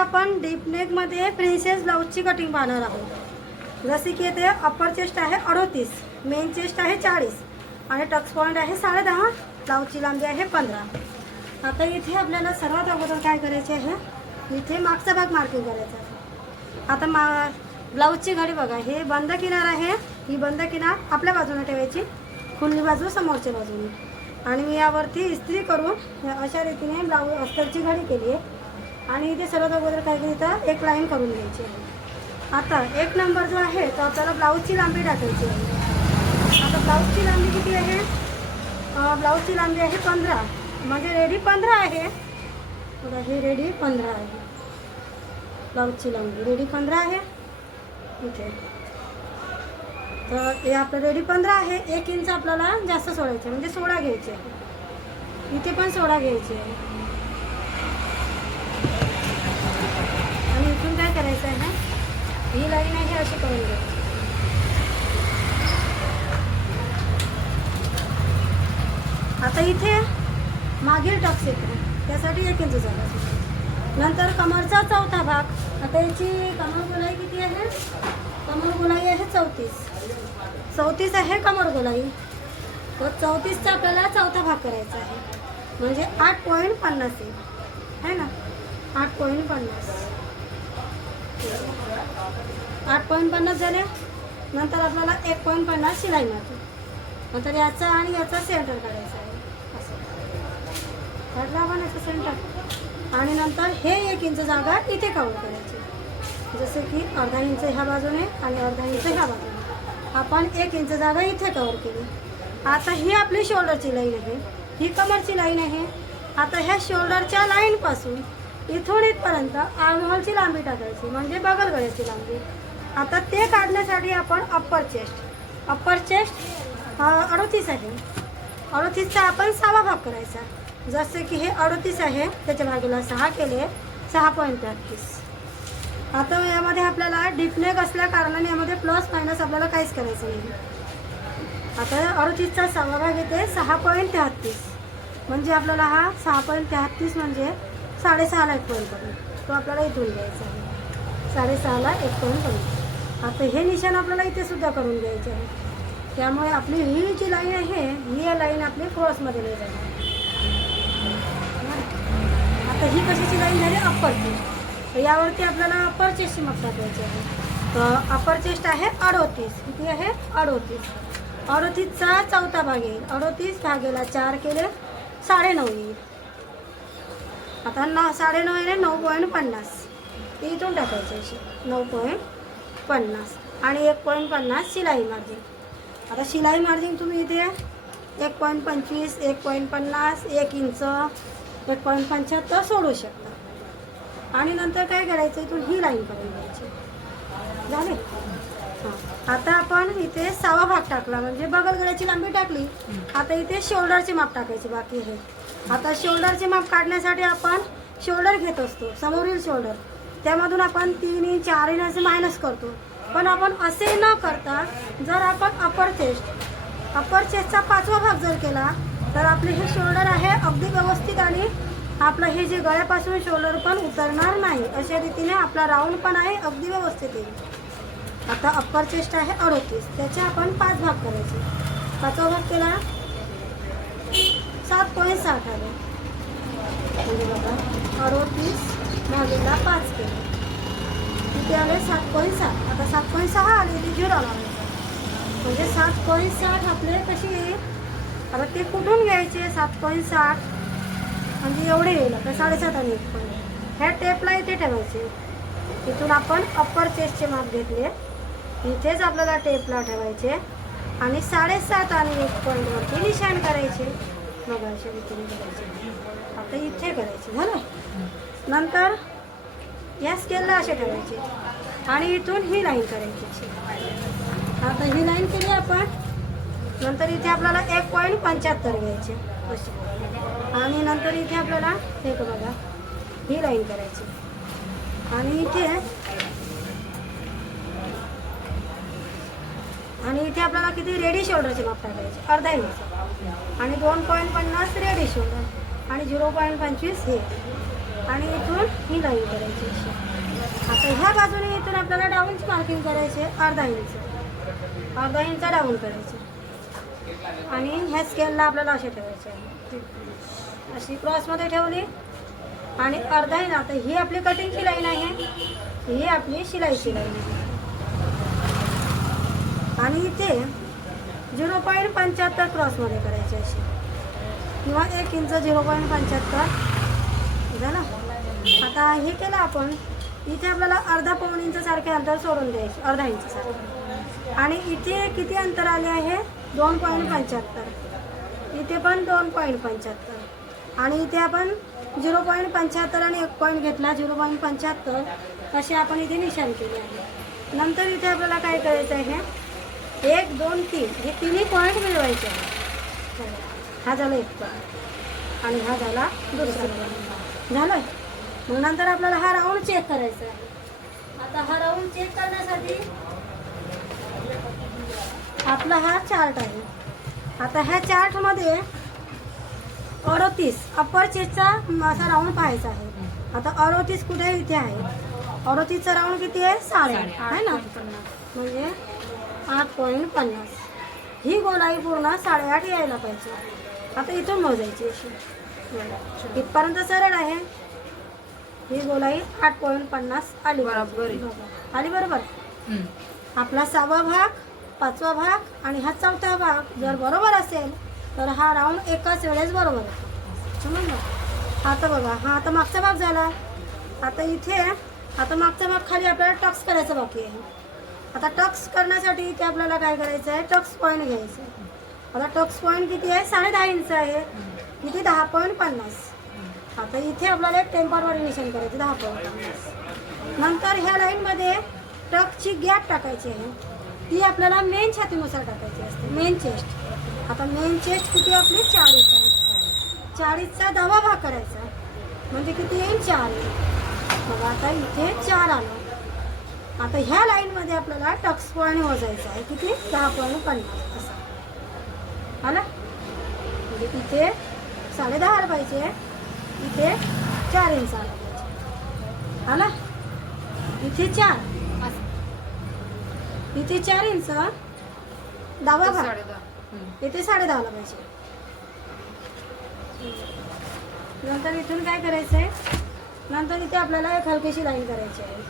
आपण deep नेकमध्ये princess ब्लाऊजची cutting पाहणार आहोत। जसे की येथे अप्पर चेस्ट आहे 38, मेन चेस्ट आहे 40 आणि टक्स पॉईंट आहे 10.5, ब्लाऊजची लांबी आहे 15। आता इथे आपल्याला सर्वात अगोदर काय करायचे आहे, इथे मागचा भाग मार्किंग करायचा आहे। आता ब्लाऊजची घडी बघा, हे बंद किनार आहे, ही बंद किनार आपल्या बाजूने ठेवायची, खुली बाजू समोरच्या बाजूने। आणि मी यावरती इस्त्री करून अशा रीतीने ब्लाऊज अस्तरची घडी केली आहे। आणि इथे सर्वात अगोदर काय करायचं, एक लाईन करून घ्यायची आहे। आता एक नंबर जो आहे तो आपल्याला ब्लाऊजची लांबी टाकायची आहे। आता ब्लाऊजची लांबी किती आहे, ब्लाऊजची लांबी आहे 15, म्हणजे रेडी 15 आहे बघा, हे रेडी 15 आहे, ब्लाऊजची लांबी रेडी 15 आहे इथे। तर हे आपलं रेडी 15 आहे, 1 इंच आपल्याला जास्त सोडायचं म्हणजे 16 घ्यायचे आहे, इथे पण 16 घ्यायचे आहे। आणि इथून काय करायचं आहे, ही लाईन आहे अशी करून घ्यायची। आता इथे मागील टक्स येतो, त्यासाठी 1 इंच जागा। नंतर कमरचा चौथा भाग, आता याची कमर गोलाई किती आहे, कमर गोलाई आहे 34 आहे कमर गोलाई। तो 34चा आपल्याला चौथा भाग करायचा आहे, म्हणजे 8.50 आहे ना, 8.50 8.50 झाले। नंतर आपल्याला 1.50 शिलाई मारतो, नंतर याचा आणि याचा सेंटर काढायचा आहे, असं काढला आपण याचं सेंटर। आणि नंतर हे 1 इंच जागा इथे कव्हर करायची, जसे की अर्धा इंच ह्या बाजूने आणि अर्धा इंच ह्या बाजूने, आपण 1 इंच जागा इथे कव्हर केली। आता ही आपली शोल्डरची लाईन आहे, ही कमरची लाईन आहे। आता ह्या शोल्डरच्या लाईनपासून इथून इथपर्यंत आर्महोलची लांबी टाकायची, म्हणजे बगल गळ्याची लांबी। आता ते काढण्यासाठी आपण अप्पर चेस्ट 38 आहे, 38चा आपण 6वा भाग करायचा। जसे की हे 38 आहे, त्याच्या भागीला 6 केले, 6.33। आता यामध्ये आपल्याला डीपनेक असल्या कारणाने यामध्ये प्लस मायनस आपल्याला काहीच करायचं नाही। आता 38चा 6वा भाग येते 6.33, म्हणजे आपल्याला हा 6.33 म्हणजे 6.5ला 1 पॉईंट करून तो आपल्याला इथून घ्यायचा आहे, 6.5ला 1 पॉईंट करून। आता हे निशाण आपल्याला इथे सुद्धा करून घ्यायचे आहे, त्यामुळे आपली ही जी लाईन आहे ही लाईन आपली क्रॉसमध्ये नाही जाणार। आता ही कशाची लाईन झाली, अप्पर चेस्ट। तर यावरती आपल्याला अप्पर चेस्टची माप टाकायची आहे। तर अप्पर चेस्ट आहे 38, किती आहे 38, 38चा चौथा भाग येईल, 38 भागेला 4 केले 9.5 येईल। आता 9.5 येईल 9.50, इथून टाकायचे अशी 9.50 आणि 1.50 शिलाई मार्जिन। आता शिलाई मार्जिन तुम्ही इथे 1.25, 1.50, 1 इंच, 1.75 सोडू शकता। आणि नंतर काय करायचं, इथून ही लाईन करून घ्यायची, झाले। हां, आता आपण इथे 6वा भाग टाकला, म्हणजे बगल गळ्याची लांबी टाकली। आता इथे शोल्डरची माप टाकायची बाकी आहे। आता शोल्डरचे माप काढण्यासाठी आपण शोल्डर घेत असतो, समोरील शोल्डर, त्यामधून आपण 3 इंच 4 इंच असे मायनस करतो। पण आपण असे न करता जर आपण अप्पर चेस्टचा 5वा भाग जर केला तर आपले हे शोल्डर आहे अगदी व्यवस्थित, आणि आपलं हे जे गळ्यापासून शोल्डर पण उतरणार नाही, अशा रीतीने आपला राऊंड पण आहे अगदी व्यवस्थित येईल। आता अप्पर चेस्ट आहे 38, त्याचे आपण 5 भाग करायचे। 5वा भाग केला 7.60 आले, म्हणजे बघा 38 भागेला 5 केले, किती आले 7.60। आता 7.6 आले, इथे 0 लावायचा, म्हणजे 7.60 आपले कशी येईल। आता ते कुठून घ्यायचे, 7.60 म्हणजे एवढे येईल। आता 7.5 आणि 1 पॉईंट ह्या टेपला इथे ठेवायचे। इथून आपण अप्पर चेस्टचे माप घेतले, इथेच आपल्याला टेपला ठेवायचे आणि 7.5 आणि 1 पॉईंटवरती निशाण करायचे, बघा अशा रीतीने करायचे। आता इथे करायचे, झालं। नंतर या स्केलला असे ठेवायचे आणि इथून ही लाईन करायची। आता ही लाईन केली आपण, नंतर इथे आपल्याला 1.75 घ्यायचे असे, आणि नंतर इथे आपल्याला हे बघा ही लाईन करायची, आणि इथे आपल्याला किती रेडी शोल्डरचे माप टाकायचे, अर्धा इंच, आणि 2.50 रेडी शोल्डर आणि 0.25 हे। आणि इथून ही लाईन करायची अशी. आता ह्या बाजूने इथून आपल्याला डाऊनची मार्किंग करायची आहे, अर्धा इंच डाऊन करायचे आणि ह्या स्केलला आपल्याला असे ठेवायचे आहे. अशी क्रॉसमध्ये ठेवली आणि अर्धा इंच. आता ही आपली कटिंगची लाईन आहे, ही आपली शिलाईची लाईन आहे. आणि इथे 0.75 क्रॉसमध्ये करायचे अशी, किंवा 1 इंच 0.75 झालं. आता हे केलं आपण. इथे आपल्याला अर्धा-पाऊण इंच सारखे अंतर सोडून द्यायचे, अर्धा इंच सारखे. आणि इथे किती अंतर आले आहे? 2.75. इथे पण 2.75. आणि इथे आपण 0.75 आणि 1 पॉईंट घेतला, 0.75 असे आपण इथे निशाण केले आहे. नंतर इथे आपल्याला काय करायचं आहे? 1, 2, 3 हे तिन्ही पॉईंट मिळवायचे आहे. हा झाला 1 पॉईंट आणि हा झाला दुसरा पॉईंट. झालं. मग नंतर आपल्याला हा राऊंड चेक करायचा आहे. आता हा राऊंड चेक करण्यासाठी आपला हा चार्ट आहे. आता ह्या चार्टमध्ये 38 अप्पर चेस्टचा असा राऊंड पाहायचा आहे. आता 38 कुठे? इथे आहे. 38चा राऊंड किती आहे? 8.5 आहे ना, म्हणजे 8.50. ही गोलाई पूर्ण 8.5 यायला पाहिजे. आता इथून मोजायची अशी. इथपर्यंत सरळ आहे. ही गोलाई 8.50 आली बरोबर. आली बरोबर. आपला 6वा भाग, 5वा भाग आणि हा 4था भाग जर बरोबर असेल तर हा राऊंड एकाच वेळेस बरोबर होतो. समजलं? आता बघा, हा आता मागचा भाग झाला. आता इथे आता मागचा भाग खाली आपल्याला टक्स करायचा बाकी आहे. आता टक्स करण्यासाठी इथे आपल्याला काय करायचं आहे? टक्स पॉईंट घ्यायचं आहे. आता टक्स पॉईंट किती आहे? 10.5 इंच आहे. किती? 10.50. आता इथे आपल्याला एक टेम्परवरी निशाण करायचं 10.50. नंतर ह्या लाईनमध्ये टक्सची गॅप टाकायची आहे. ती आपल्याला मेन छातीनुसार टाकायची असते, मेन चेस्ट. आता मेन चेस्ट किती आपली? 40 आहे. 40चा 10वा भाग करायचा म्हणजे किती येईल? 4 येईल. मग आता इथे 4 आलं. आता ह्या लाईनमध्ये आपल्याला टक्स पॉईंट मोजायचा आहे. किती? 10.50 असं आलं. म्हणजे इथे 10.5 आलं पाहिजे, इथे 4 इंच आलं पाहिजे. आला. इथे 4, इथे 4 इंच 10वा भाग, इथे 10.5 आला पाहिजे. नंतर इथून काय करायचं आहे? नंतर इथे आपल्याला एक हलकीशी लाईन करायची आहे.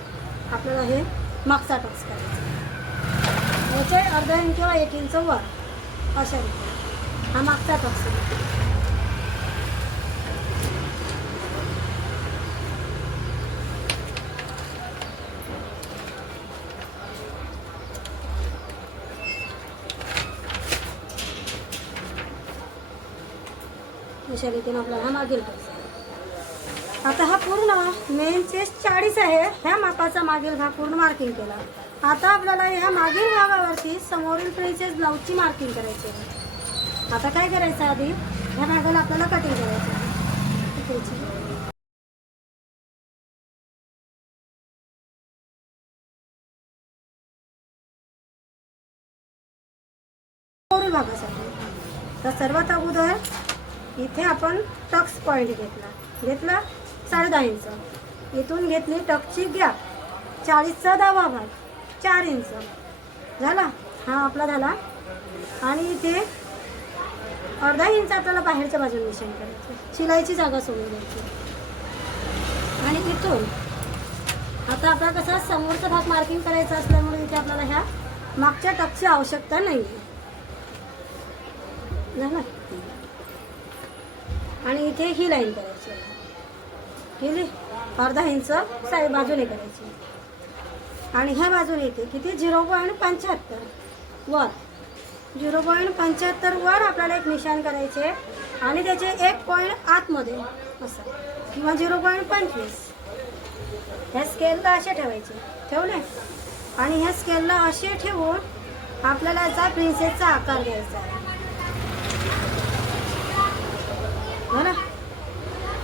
आपल्याला हे मागचा टक्स करायचा. याचे अर्धा इंच किंवा 1 इंच वर अशा रीती हा मागचा टक्स. अशा रीतीने आपल्याला हा मागील टक्स. आता हा पूर्ण मेन चेस्ट 40 आहे. ह्या मापाचा मागील भाग पूर्ण मार्किंग केला. आता आपल्याला ह्या मागील भागावरती समोरील प्रिन्सेस ब्लाऊजची मार्किंग करायची आहे. आता काय करायचं? आधी ह्या भागाला आपल्याला कटिंग करायचं आहे. समोरील भागासाठी तर सर्वात अगोदर इथे आपण टक्स पॉईंट घेतला 10.5 इंच. इथून घेतली टक्सची गॅप, 40चा 10वा भाग 4 इंच झाला. हा आपला झाला. आणि इथे अर्धा इंच आपल्याला बाहेरच्या बाजूने निशाण करायचं, शिलाईची जागा सोडून द्यायची. आणि इथून आता आपल्याला कसा समोरचा भाग मार्किंग करायचा असल्यामुळे इथे आपल्याला ह्या मागच्या टक्सची आवश्यकता नाही झालं. आणि इथे ही लाईन करायची आहे. केली अर्धा इंच साईड बाजूने करायची. आणि ह्या बाजूने इथे किती? 0.75 वर, 0.75 वर आपल्याला एक निशाण करायचे. आणि त्याचे 1 पॉईंट आतमध्ये असं किंवा 0.25 ह्या स्केलला असे ठेवायचे. ठेवले. आणि ह्या स्केलला असे ठेवून आपल्याला याचा प्रिन्सेसचा आकार द्यायचा आहे. हो ना.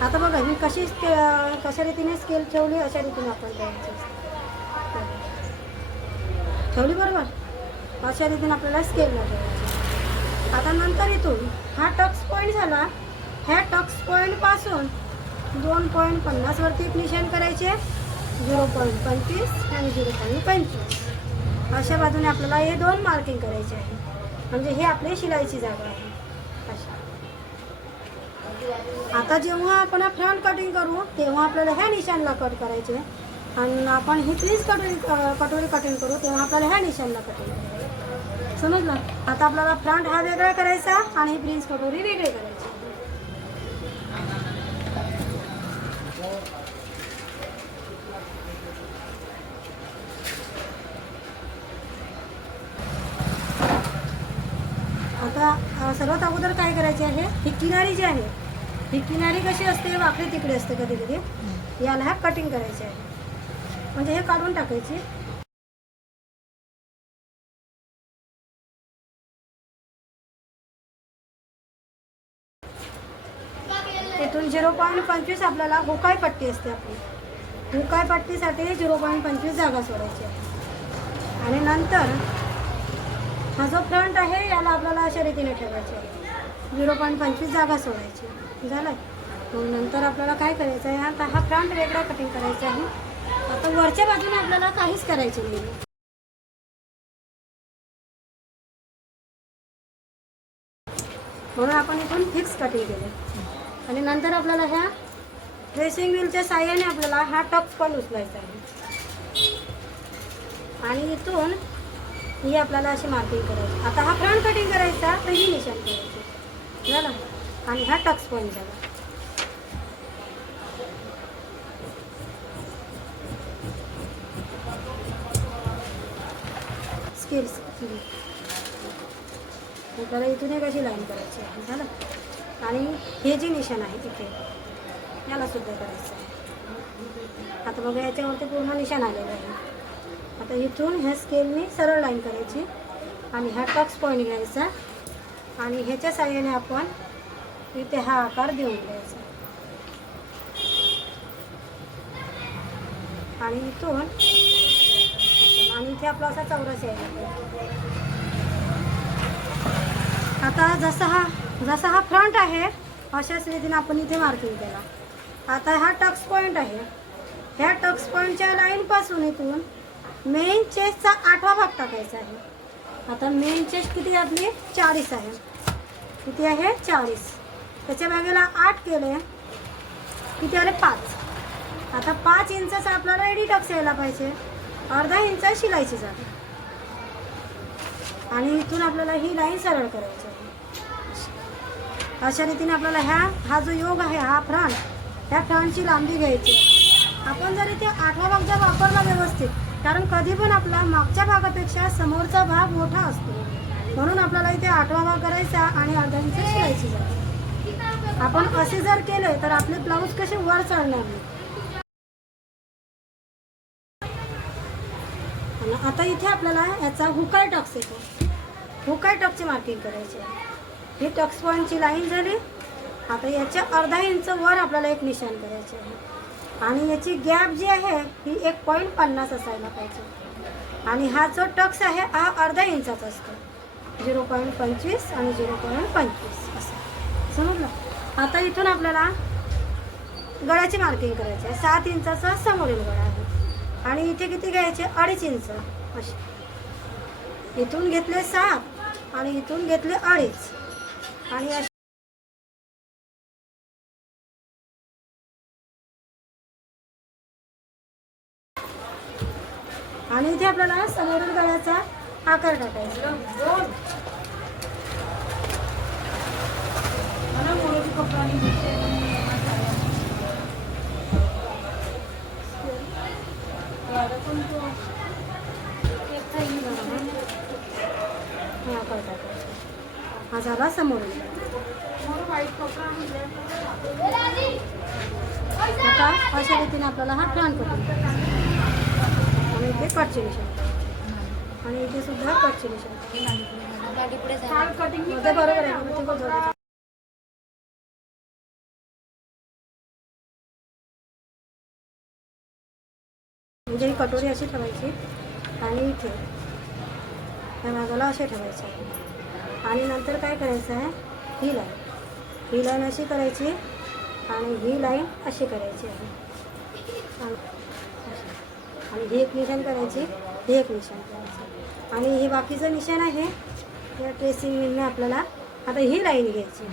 आता बघा मी कशा रीतीने स्केल ठेवली अशा रीतीने आपण ठेवली बरोबर. अशा रीतीने आपल्याला स्केलला ठेवायची. आता नंतर इथून हा टक्स पॉईंट झाला. ह्या टक्स पॉईंट पासून 2.50 वरती एक निशाण करायचे, 0.25 आणि 0.25 अशा बाजूने आपल्याला हे 2 मार्किंग करायचे आहे. म्हणजे हे आपली शिलाईची जागा आहे. अशा आता जेव्हा आपण फ्रंट कटिंग करू तेव्हा आपल्याला ह्या निशाणला कट करायचे आणि आपण ही प्लीज कटोरी कटिंग करू तेव्हा आपल्याला ह्या निशाणला कटिंग करायचं. समजलं? आता आपल्याला फ्रंट हा वेगळा करायचा आणि ही प्लीज कटोरी वेगळी करायची. आता सर्वात अगोदर काय करायचे आहे, ही किनारी जी आहे ही किनारी कशी असते, वाकडी तिकडे असते कधी कधी, याला ह्या कटिंग करायचे आहे. म्हणजे हे काढून टाकायची. इथून 0.25 आपल्याला हुकाय पट्टी असते आपली. हुकाय पट्टीसाठी 0.25 जागा सोडायची आहे. आणि नंतर हा जो फ्रंट आहे याला आपल्याला अशा रीतीने ठेवायचे आहे, 0.25 जागा सोडायची. झालं? मग नंतर आपल्याला काय करायचं आहे, आता हा फ्रंट वेगळा कटिंग करायचा आहे. आता वरच्या बाजूने आपल्याला काहीच करायचे नाही, म्हणून आपण इथून फिक्स कटिंग केले. आणि नंतर आपल्याला ह्या ड्रेसिंग व्हीलच्या साह्याने आपल्याला हा टक्स पण उचलायचा आहे. आणि इथून ही आपल्याला अशी मार्किंग करायची. आता हा फ्रंट कटिंग करायचा तर ही निशाण करायची. झालं? आणि हा टक्स पॉईंट झाला. स्केल्स आपल्याला इथून एक अशी लाईन करायची आहे. झालं? आणि हे जे निशाण आहे इथे याला सुद्धा करायचं आहे. आता बघा याच्यावरती पूर्ण निशाण आलेलं आहे. आता इथून ह्या स्केलने सरळ लाईन करायची आणि हा टक्स पॉईंट घ्यायचा आणि ह्याच्या साह्याने आपण इथे हा आकार देऊन द्यायचा. आणि इथून आणि इथे आपला असा चौरस यायला. आता जसा हा फ्रंट आहे अशाच रीतीने आपण इथे मार्किंग केला. आता हा टक्स पॉईंट आहे, ह्या टक्स पॉईंटच्या लाईनपासून इथून मेन चेस्टचा 8वा भाग टाकायचा आहे. आता मेन चेस्ट किती आपली 40 आहे. किती आहे 40. त्याच्या बाजूला 8 केले किती आले 5. आता 5 इंचाचा आपल्याला एडी टक्स यायला पाहिजे, अर्धा इंच शिलाईची जागा. आणि इथून आपल्याला ही लाईन सरळ करायची आहे. अशा रीतीने आपल्याला हा जो योग आहे हा फ्रंट, ह्या फ्रंटची लांबी घ्यायची. आपण जर इथे 8वा भाग जर वापरला व्यवस्थित, कारण कधी पण आपला मागच्या भागापेक्षा समोरचा भाग मोठा असतो, म्हणून आपल्याला इथे 8वा भाग करायचा आणि अर्धा इंच शिलाईची जागा. आपण असे जर केले तर आपले ब्लाऊज कसे वर चढणार नाही. आता इथे आपल्याला याचा हुकाय टक्स येतो. हुकाय टक्सची मार्किंग करायची आहे. ही टक्स पॉईंटची लाईन झाली. आता याच्या अर्धा इंच वर आपल्याला एक निशाण करायचे आहे आणि याची गॅप जी आहे ही 1.50 असायला पाहिजे. आणि हा जो टक्स आहे हा अर्धा इंचाचा असतो, 0.25 आणि 0.25 असं. समजलं? आता इथून आपल्याला गळ्याची मार्किंग करायची आहे. 7 इंचाचा समोरील गळा आहे आणि इथे किती घ्यायचे 2.5 इंच असे. इथून घेतले 7 आणि इथून घेतले 2.5 आणि आणि इथे आपल्याला समोरील गळ्याचा आकार टाकायचा. हा झाला समोरील. आता अशा रीतीने आपल्याला हा फ्रंट कटिंग आणि इथे कटची निशाण आणि इथे सुद्धा कटची निशाण. बरोबर आहे. म्हणजे ही कटोरी अशी ठेवायची आणि इथे त्या भागाला असे ठेवायचे आणि नंतर काय करायचं आहे, ही लाईन अशी करायची आणि ही लाईन अशी करायची आहे आणि ही एक निशाण करायची, ही एक निशाण करायची आणि हे बाकीचं निशाण आहे या ट्रेसिंग व्हीलने आपल्याला आता ही लाईन घ्यायची.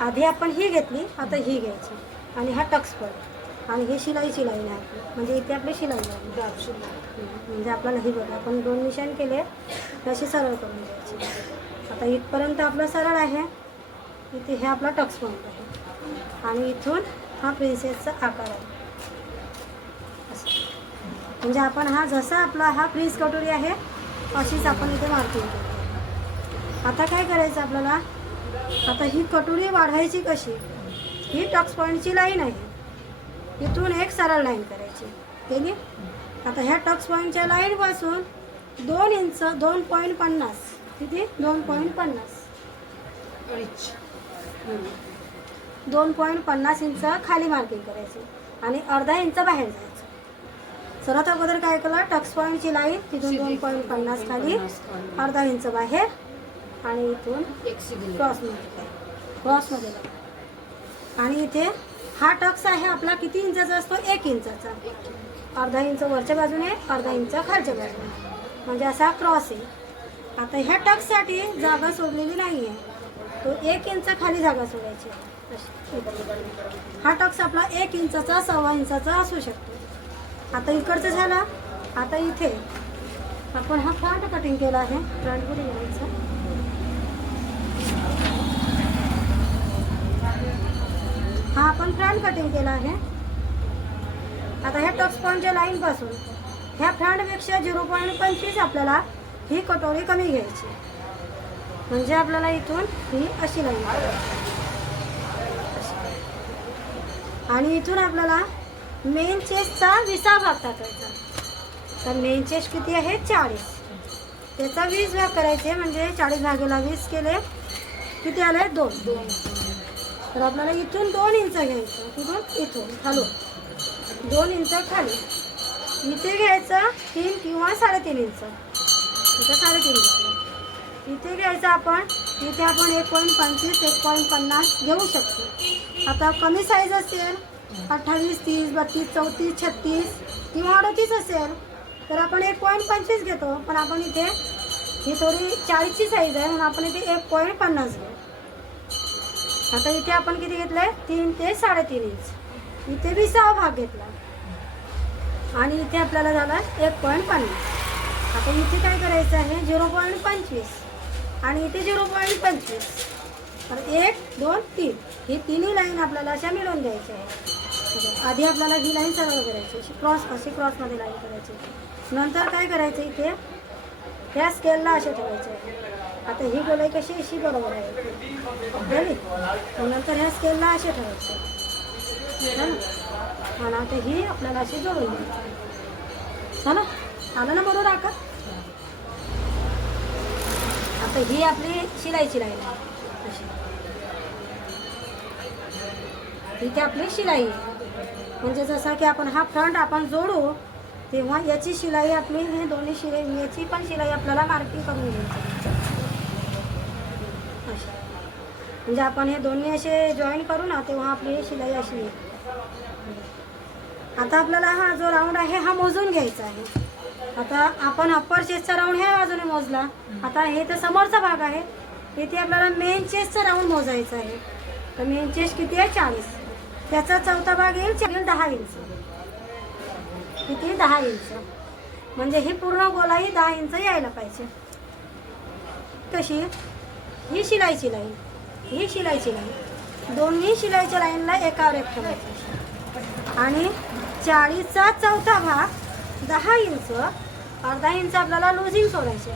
आधी आपण ही घेतली, आता ही घ्यायची आणि हा टक्स पॉईंट आणि ही शिलाईची लाईन आहे आपली, म्हणजे इथे आपली शिलाई लाईन म्हणजे आपल्याला ही बघा आपण 2 निशाण केले तशी सरळ करून घ्यायची. आता इथपर्यंत आपलं सरळ आहे, इथे हे आपला टक्स पॉईंट आहे आणि इथून हा प्रिन्सेसचा आकार आहे असं. म्हणजे आपण हा जसा आपला हा प्रिन्स कटोरी आहे अशीच आपण इथे मार्किंग करतो. आता काय करायचं आपल्याला, आता ही कटोरी वाढवायची कशी, ही टक्स पॉईंटची लाईन आहे, इथून एक सरळ लाईन करायची केली. आता ह्या टक्स पॉईंटच्या लाईनपासून 2 इंच 2.50 किती 2.50 2.50 इंच खाली मार्किंग करायची आणि अर्धा इंच बाहेर जायचं. सर्वात अगोदर काय केलं, टक्स पॉईंटची लाईन तिथून 2.50 खाली, अर्धा इंच बाहेर आणि इथून क्रॉसमध्ये लावला. आणि इथे हा टक्स आहे आपला किती इंचाचा असतो, 1 इंचाचा. अर्धा इंच वरच्या बाजूने, अर्धा इंच खालच्या बाजूने, म्हणजे असा क्रॉस आहे. आता ह्या टक्ससाठी जागा सोडलेली नाही आहे, तो 1 इंच खाली जागा सोडायची आहे. हा टक्स आपला 1 इंचाचा 1.25 इंचाचा असू शकतो. आता इकडचं झाला. आता इथे आपण हा फ्रंट कटिंग केला आहे, फ्रंट कुठे घ्यायचा, हा आपण फ्रंट कटिंग केला आहे. आता ह्या टक्स पॉईंटच्या लाईनपासून ह्या फ्रंटपेक्षा 0.25 आपल्याला ही कटोरी कमी घ्यायची, म्हणजे आपल्याला इथून ही अशी लाईन आणि इथून आपल्याला मेन चेस्टचा 20 भाग टाकायचा. तर मेन चेस्ट किती आहे 40, त्याचा 20 भाग करायचे, म्हणजे 40 भागेला 20 केले किती आले 2. तर आपल्याला इथून 2 इंच घ्यायचं, कुठून इथून खालून 2 इंच खाली, इथे घ्यायचं 3 किंवा 3.5 इंच, इथं 3.5 इंच इथे घ्यायचं आपण. इथे आपण 1.25 1.50 घेऊ शकतो. आता कमी साईज असेल 28, 30, 32, 34, 36 किंवा 38 असेल तर आपण 1.25 घेतो, पण आपण इथे ही थोडी 40ची साईज आहे म्हणून आपण इथे 1.50 घेऊ. आता इथे आपण किती घेतलंय 3 ते 3.5 इंच, इथे 20 भाग घेतला आणि इथे आपल्याला झाला 1.50. आता इथे काय करायचं आहे 0.25 आणि इथे 0.25. तर 1 2 3 ही तिन्ही लाईन आपल्याला अशा मिळवून द्यायच्या आहे. आधी आपल्याला ही लाईन सरळ करायची, अशी क्रॉसमध्ये लाईन करायची. नंतर काय करायचं इथे ह्या स्केलला असे ठेवायचे आहे. आता ही गोलाई कशी अशी बरोबर आहे झाली. नंतर ह्या स्केलला असे ठेवायचे आणि आता ही आपल्याला अशी जोडून द्यायची. चला आलं ना बरोबर आकार. आता ही आपली शिलाईची लाईन आहे अशी, इथे आपली शिलाई आहे. म्हणजे जसं की आपण हा फ्रंट आपण जोडू तेव्हा याची शिलाई आपली हे दोन्ही शिलाई याची पण शिलाई आपल्याला मार्किंग करून घ्यायची अशी. म्हणजे आपण हे दोन्ही असे जॉईन करू ना तेव्हा आपली शिलाई अशी येईल. आता आपल्याला हा जो राऊंड आहे हा मोजून घ्यायचा आहे. आता आपण अप्पर चेस्टचा राऊंड ह्या बाजूने मोजला. आता हे तर समोरचा भाग आहे, इथे आपल्याला मेन चेस्टचा राऊंड मोजायचा आहे. तर मेन चेस्ट किती आहे 40, त्याचा चौथा भाग येईल 10 इंच. किती 10 इंच, म्हणजे ही पूर्ण गोलाई 10 इंच यायला पाहिजे. कशी ही शिलाईची लाईन, ही शिलाईची लाईन, दोन्ही शिलाईच्या लाईनला एकावर एक ठेवायची आणि 40चा चौथा भाग 10 इंच, अर्धा इंच आपल्याला लूजिंग सोडायचे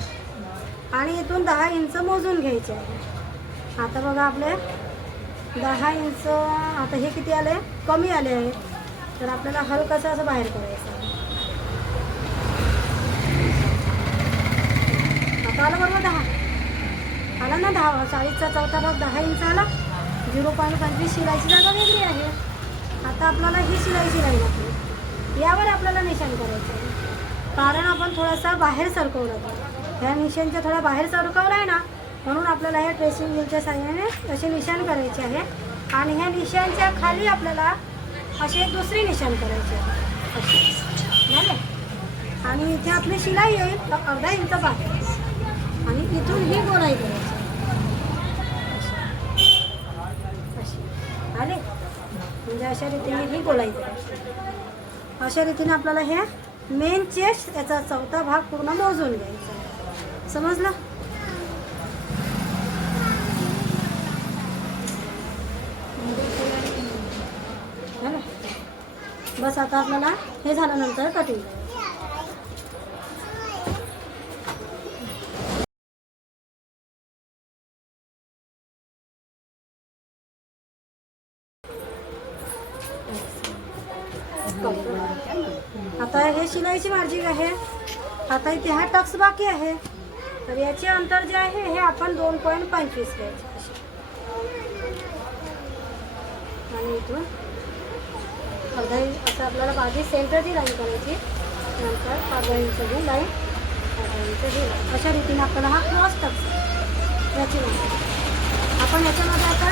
आणि इथून 10 इंच मोजून घ्यायचे आहे. आता बघा आपले 10 इंच, आता हे किती आले कमी आले आहे, तर आपल्याला हलकंसं असं बाहेर करायचं आहे. आता आलं बरोबर 10 आला ना 10, 40चा चौथा भाग 10 इंच आला. 0.25 शिलाईची जागा वेगळी आहे. आता आपल्याला ही शिलाईची लाईन आपली यावर आपल्याला निशाण करायचं आहे, कारण आपण थोडासा बाहेर सरकवलं होतं. ह्या निशाणच्या थोडा बाहेर सरकवला आहे ना, म्हणून आपल्याला ह्या ट्रेसिंग व्हीलच्या साह्याने असे निशाण करायचे आहे आणि ह्या निशाणच्या खाली आपल्याला असे दुसरी निशाण करायचे असे झाले. आणि इथे आपली शिलाई येईल अर्धा इंच बाहेर आणि इथून ही गोलाई करायची अशी आले. म्हणजे अशा रीतीने ही गोलाई करायची. अशा रीतीने आपल्याला हे मेन चेस्ट याचा चौथा भाग पूर्ण मोजून घ्यायचा. समजलं? झालं. बस आता आपल्याला हे झाल्यानंतर कटिंग करायचं. आता हे शिलाईची मार्जिंग आहे. आता इथे हा टक्स बाकी आहे, तर याचे अंतर जे आहे हे आपण 2.25 घ्यायचे आणि इथून अर्धा इंच असं आपल्याला बाजू सेंटरची लाईन करायची. नंतर अर्धा इंचची लाईन, अर्धा इंचची लाईन, अशा रीतीने आपल्याला हा क्रॉस टक्स याची लाईन. आपण याच्यामध्ये आता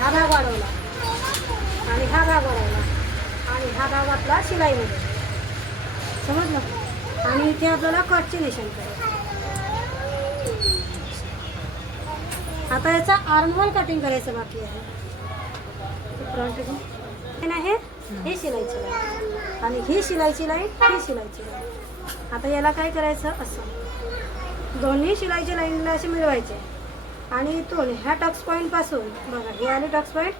हा भाग वाढवला आणि हा भाग वाढवला आणि हा भाग आपला शिलाईमध्ये. समजलं? आणि इथे आपल्याला कटचे निशाण करायचं. आता याचा आर्महोल कटिंग करायचं बाकी आहे. फ्रंट आहे ही शिलाईची लाईन आणि ही शिलाईची लाईन, ही शिलाईची लाईन. आता याला काय करायचं, असं दोन्ही शिलाईच्या लाईनला असे मिळवायचे आणि इथून ह्या टक्स पॉईंटपासून बघा हे आले टक्स पॉईंट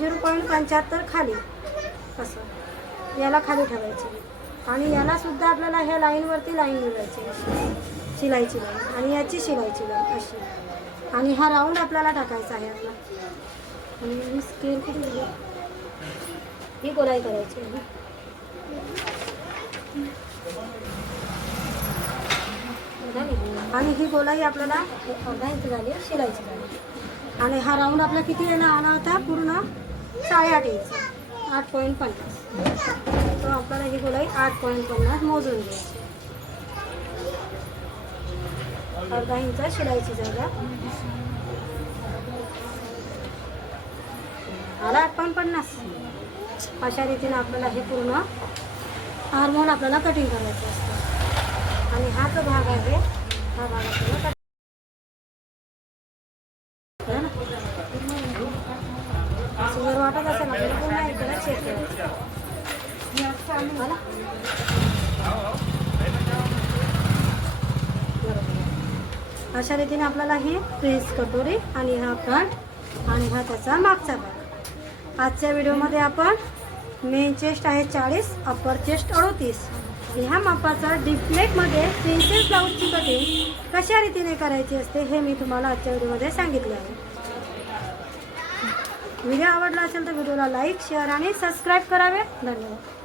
0.75 खाली असं याला खाली ठेवायचे आणि याला सुद्धा आपल्याला ह्या लाईनवरती लाईन मिळवायची शिलाईची लाईन आणि याची शिलाईची लाईन अशी. आणि हा राऊंड आपल्याला टाकायचा आहे आपला. आणि स्केल कुठे ही गोलाई करायची आहे. आणि ही गोलाई आपल्याला अर्धा इंच झाली शिलाईची झाली. आणि हा राऊंड आपला किती येणार आला होता, पूर्ण 8.5 इंच, 8.50. तो आपल्याला ही गोलाई 8.50 मोजून घ्यायची. अर्धा इंच शिलाईची जागा आला 8.50. अशा रीतीने आपल्याला हे पूर्ण आर्महोल आपल्याला कटिंग करायचं असतं. आणि हा जो भाग आहे हा भाग आपल्याला जर वाटत असेल आपल्याला पुन्हा एकदा चेक करायचं. अशा रीतीने आपल्याला ही प्रेस कटोरी आणि हा फ्रंट आणि हा त्याचा मागचा भाग. आजच्या व्हिडिओमध्ये आपण मेन चेस्ट आहे 40, अप्पर चेस्ट 38. ह्या मापाचा डीप नेकमध्ये प्रिन्सेस ब्लाऊजची कटिंग कशा रीतीने करायची असते हे मी तुम्हाला आजच्या व्हिडिओमध्ये सांगितले आहे. व्हिडिओ आवडला असेल तर व्हिडिओला लाईक, शेअर आणि सबस्क्राईब करावे. धन्यवाद.